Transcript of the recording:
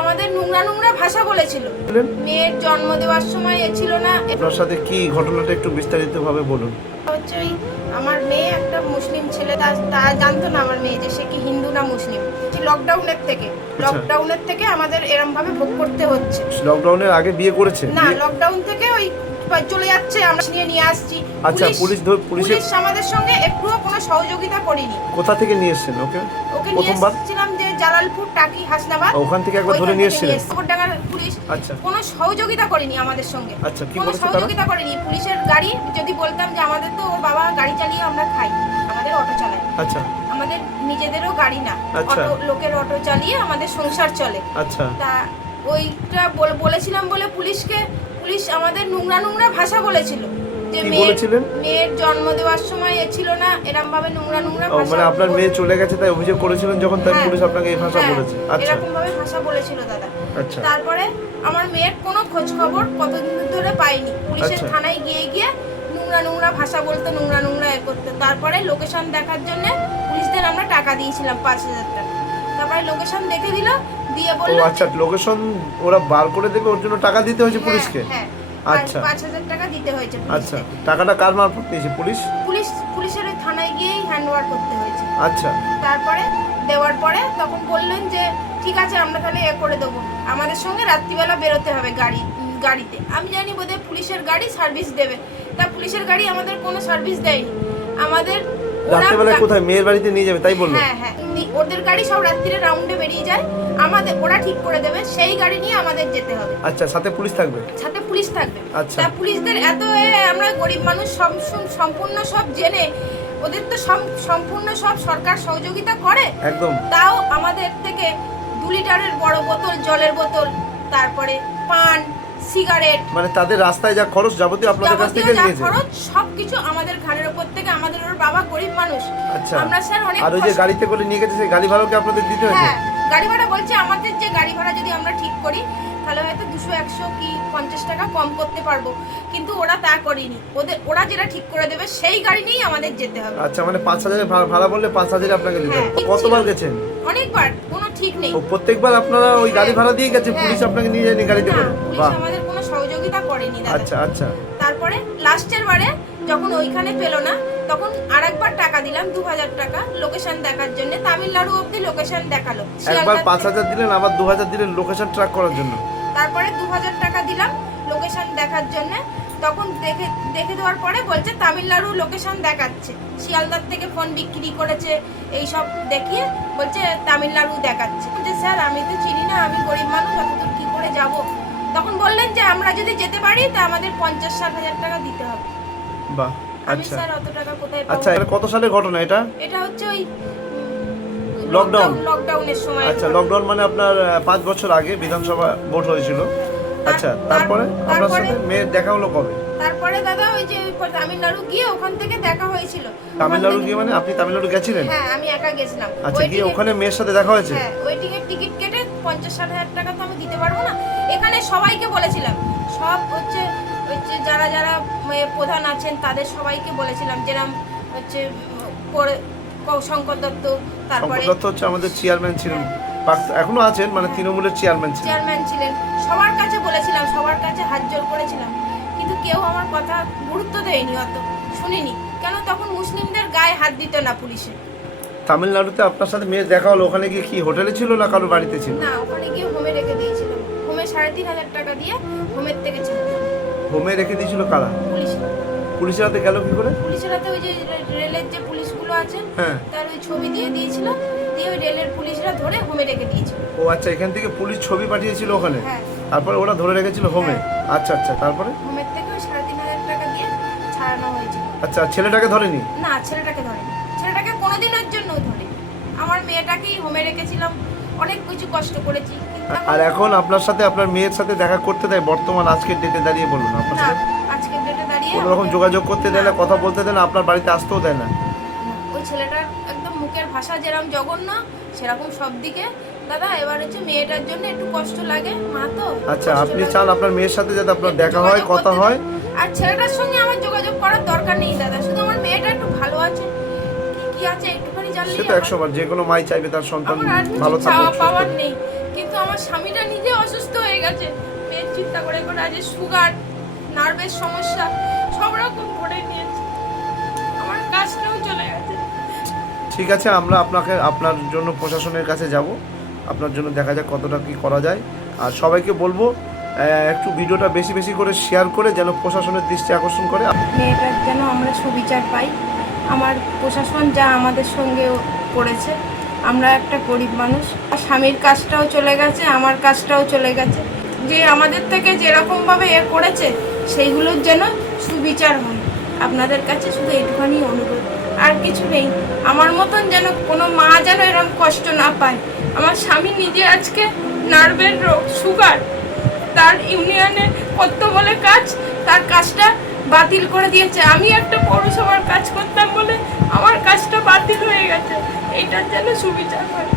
আমাদের নোংরা নোংরা ভাষা বলেছিল। মেয়ের জন্ম দেওয়ার সময় ছিল না। আপনার সাথে কি ঘটনাটা একটু বিস্তারিতভাবে বলুন। হচ্ছে আমার মেয়ে একটা মুসলিম ছেলে, তা জানতো না আমার মেয়ে যে সে কি হিন্দু না মুসলিম। লকডাউনের থেকে আমাদের এরকম ভাবে ভোগ করতে হচ্ছে। লকডাউনের আগে বিয়ে করেছে? না, লকডাউন থেকে ওই চলে যাচ্ছে, আমরা নিয়ে আসছি। আচ্ছা, পুলিশ আমাদের সঙ্গে একটুও কোনো সহযোগিতা করেনি। কোথা থেকে নিয়ে এসেছেন ওকে? প্রথমবার ছিলাম যে জালালপুর টাকি হাসনাবাদ, ওখান থেকে একবার ধরে নিয়ে এসেছিলেন। কোটডাঙ্গার পুলিশ আচ্ছা কোনো সহযোগিতা করেনি আমাদের সঙ্গে। আচ্ছা, কি কোনো বলেছে তারা? সহযোগিতা করেনি। পুলিশের গাড়ি যদি বলতাম যে আমাদের তো ওর বাবা গাড়ি চালিয়ে আমরা খাই, আমাদের অটো চালায়। আচ্ছা, আমাদের নিজেদেরও গাড়ি না, আচ্ছা। অটো, লোকের অটো চালিয়ে আমাদের সংসার চলে। আচ্ছা, তা ওইটা বলেছিলাম বলে পুলিশ আমাদের নোংরা নোংরা ভাষা বলেছিল যে মেয়ের জন্ম দেওয়ার সময় ছিল না, এরকম ভাবে নোংরা নোংরা ভাষা। মানে আপনার মেয়ে চলে গেছে তাই অভিযোগ করেছিলেন, যখন তাই পুলিশ আপনাকে এই ভাষা বলেছে? আচ্ছা, এরকম ভাবে ভাষা বলেছিল দাদা। আচ্ছা, তারপরে আমার মেয়ের কোনো খোঁজ খবর কতদিন ধরে পাইনি। পুলিশের থানায় গিয়ে নোংরা নোংরা ভাষা বলতে, নোংরা নোংরা করতে। তারপরে লোকেশন দেখার জন্য পুলিশদের আমরা টাকা দিয়েছিলাম 5,000 টাকা। তারপরে লোকেশন দেখে দিল, দিয়ে বলল আচ্ছা, লোকেশন ওরা বার করে দেবে, ওর জন্য টাকা দিতে হয়েছে পুলিশকে? হ্যাঁ, আচ্ছা, 5,000 টাকা দিতে হয়েছে। আচ্ছা, টাকাটা কার মারফত নিয়েছে? পুলিশের ওই থানায় গিয়েই হ্যান্ডওভার করতে হয়েছে। আচ্ছা, তারপরে দেওয়ার পরে তখন বললেন যে ঠিক আছে, আমরা তাহলে করে দেবো। আমাদের সঙ্গে রাত্রিবেলা বেরোতে হবে গাড়িতে। আমি জানি বোধহয় পুলিশের গাড়ি সার্ভিস দেবে, তা পুলিশের গাড়ি আমাদের কোনো সার্ভিস দেয়নি। আমাদের রাত্রিবেলা কোথায়? মেয়ের বাড়িতে নিয়ে যাবে তাই বললো? হ্যাঁ, ওদের গাড়ি সব রাত্রিরে রাউন্ডে বেরিয়ে যায়, আমাদের ওরা ঠিক করে দেবে, সেই গাড়ি নিয়ে আমাদের যেতে হবে। আচ্ছা, সাথে পুলিশ থাকবে? আচ্ছা, তা পুলিশদের এত আমরা গরিব মানুষ সম্পূর্ণ সব জেনে, ওদের তো সম্পূর্ণ সব সরকার সহযোগিতা করে একদম, তাও আমাদের থেকে 2 লিটারের বড় বোতল, জলের বোতল, তারপরে পান, সিগারেট, মানে তাদের রাস্তায় যা খরচ যাবতীয় আপনাদের কাছ থেকে নিয়েছে? খরচ সবকিছু আমাদের ঘাড়ের উপর থেকে। আমাদের ওর বাবা গরিব মানুষ। আচ্ছা, আমরা স্যার অনেক। আর ওই যে গাড়িতে করে নিয়ে গেছে, সেই গাড়ি ভাড়া কি আপনাদের দিতে হয়েছে? হ্যাঁ, গাড়ি ভাড়া বলছে আমাদের যে গাড়ি ভাড়া যদি আমরা ঠিক করি তাহলে হয়তো 200, 100 কি 50 টাকা কম করতে পারবো, কিন্তু ওরা তা করেনি। ওরা যেটা ঠিক করে দেবে সেই গাড়ি নিয়েই আমাদের যেতে হবে। আচ্ছা, মানে 5,000 ভাড়া বললে 5,000 আপনাকে দিতে হবে? কতবার গেছেন? অনেকবার, কোনো ঠিক নেই। প্রত্যেকবার আপনারা ওই গাড়ি ভাড়া দিয়ে গেছে, পুলিশ আপনাকে নিয়ে যায়নি গাড়িতে করে? বাহ, আমাদের কোনো সহযোগিতা করেনি দাদা। আচ্ছা, আচ্ছা। তারপরে লাস্টের বারে যখন ওইখানে পেল না, তখন আরেকবার টাকা দিলাম 2,000 টাকা লোকেশন দেখার জন্য। তামিলনাড়ু অবধি লোকেশন দেখালো। একবার 5,000 দিলেন, আবার 2,000 দিলেন লোকেশন ট্র্যাক করার জন্য। তারপরে 2,000 টাকা দিলাম লোকেশন দেখার জন্য। তখন দেখে দেওয়ার পরে বলছে তামিলনাড়ু লোকেশন দেখাচ্ছে, শিয়ালদার থেকে ফোন বিক্রি করেছে, এই সব দেখিয়ে বলছে তামিলনাড়ু দেখাচ্ছে। বলছে স্যার আমি তো চিনি না, আমি গরিব মানুষ, অতদূর কি করে যাব। তখন বললেন যে আমরা যদি যেতে পারি তা আমাদের 50-60 টাকা দিতে হবে। বাহ, আমি আচ্ছা। স্যার অত টাকা কোথায় পাবো? আচ্ছা, এটা কত সালের ঘটনা এটা? এটা হচ্ছে ওই লকডাউনের সময়। আচ্ছা, লকডাউন মানে আপনার 5 বছর আগে বিধানসভা ভোট হয়েছিল। আচ্ছা, তারপরে আপনার সাথে মেয়ের দেখা হলো কবে? তারপরে দাদা ওই যে তামিলনাড়ু গিয়ে ওখান থেকে দেখা হয়েছিল। তামিলনাড়ু গিয়ে মানে আপনি তামিলনাড়ু গেছিলেন? হ্যাঁ, আমি একা গেছিলাম। আচ্ছা, গিয়ে ওখানে মেয়ের সাথে দেখা হয়েছে? হ্যাঁ, ওয়েটিংয়ের টিকিট কেটে 50-60 টাকা তো আমি দিতে পারবো না। এখানে সবাইকে বলেছিলাম, সব হচ্ছে যারা প্রধান আছেন তাদের সবাইকে বলেছিলাম, যেরকম হচ্ছে শঙ্কর দত্ত, তারপরে শঙ্কর দত্ত হচ্ছে আমাদের চেয়ারম্যান ছিলেন, এখনো আছেন, মানে তৃণমূলের চেয়ারম্যান ছিলেন। সবার কাছে বলেছিলাম, সবার কাছে হাত জোর করেছিলাম, কিন্তু কেউ আমার কথা গুরুত্ব দেয়নি, অত শুনিনি। কেন তখন মুসলিমদের গায়ে হাত দিত না পুলিশে। তামিলনাড়ুতে আপনার সাথে মেয়ে দেখা হলো, ওখানে গিয়ে কি হোটেলে ছিল না কারো বাড়িতে ছিল? না, ওখানে গিয়ে হোমে রেখে দিয়েছিল। হোমে 3,500 টাকা দিয়ে হোমের থেকে ছিল। হোমে রেখে দিয়েছিল কারা? পুলিশের হাতে গেল কি করে? পুলিশের হাতে ওই যে রেলের যে পুলিশগুলো আছে, হ্যাঁ, তার ওই ছবি দিয়ে দিয়েছিল, দিয়ে ওই রেলের পুলিশরা ধরে হোমে রেখে দিয়েছিল। ও আচ্ছা, এখান থেকে পুলিশ ছবি পাঠিয়েছিল ওখানে? হ্যাঁ, তারপরে ওরা ধরে রেখেছিল হোমে? আচ্ছা, আচ্ছা, তারপরে হোমের থেকে ওই 3,500 টাকা দিয়ে ছাড়ানো হয়েছিল। আচ্ছা, ছেলেটাকে ধরেনি? না, ছেলেটাকে ধরেনি। ছেলেটাকে কোনোদিনের জন্য ধরেনি। আমার মেয়েটাকেই হোমে রেখেছিলাম, অনেক কিছু কষ্ট করেছি। আর এখন আপনার সাথে আপনার মেয়ের সাথে দেখা করতে দেয় বর্তমান আজকের ডেটে দাঁড়িয়ে? বলুন, আপনার না, সাথে আজকের ডেটে দাঁড়িয়ে কোনো রকম যোগাযোগ করতে দেয় না, কথা বলতে দেয় না, আপনার বাড়িতে আসতেও দেয় না? ওই ছেলেটার একদম মুখের ভাষা যেরকম জঘন্য, সেরকম সব দিকে দাদা। এবার হচ্ছে মেয়েটার জন্য একটু কষ্ট লাগে, মা তো। আচ্ছা, আপনি চান আপনার মেয়ের সাথে যাতে আপনার দেখা হয়, কথা হয়? আর ছেলেটার সঙ্গে আমার যোগাযোগ করার দরকার নেই দাদা, শুধু আমার মেয়েটা একটু ভালো আছে, কি আছে একটুখানি জানলেই। সে তো 100 বার যে কোনো মাই চাইবে তার সন্তান ভালো থাকুক, থাকুক, পাওয়ার নেই, কিন্তু আমার আমার স্বামীটা নিজে অসুস্থ হয়ে গেছে, মেয়ের চিন্তা করে করে আজ সুগার, নার্ভের সমস্যা সব রকম করে নিয়েছে, আমার কাজটাও চলে গেছে। ঠিক আছে, আমরা আপনার জন্য প্রশাসনের কাছে যাব, আপনার জন্য দেখা যাক কতটা কি করা যায়। আর সবাইকে বলবো একটু ভিডিওটা বেশি বেশি করে শেয়ার করে যেন প্রশাসনের দৃষ্টি আকর্ষণ করে। মেয়েটার যেন আমরা সুবিচার পাই। আমার প্রশাসন যা আমাদের সঙ্গে করেছে, আমরা একটা গরিব মানুষ, স্বামীর কাজটাও চলে গেছে, আমার কাজটাও চলে গেছে, যে আমাদের থেকে যেরকমভাবে করেছে সেইগুলোর যেন সুবিচার হয়। আপনাদের কাছে শুধু এইটুখানি অনুরোধ, আর কিছু নেই। আমার মতন যেন কোনো মা যেন এরকম কষ্ট না পায়। আমার স্বামী নিজে আজকে নার্ভের রোগ, সুগার, তার ইউনিয়নে করতে বলে কাজ, তার কাজটা বাতিল করে দিয়েছে। আমি একটা পৌরসভার কাজ করতাম বলে আমার কাজটা বাতিল হয়ে গেছে, এইটার যেন সুবিচার হয়।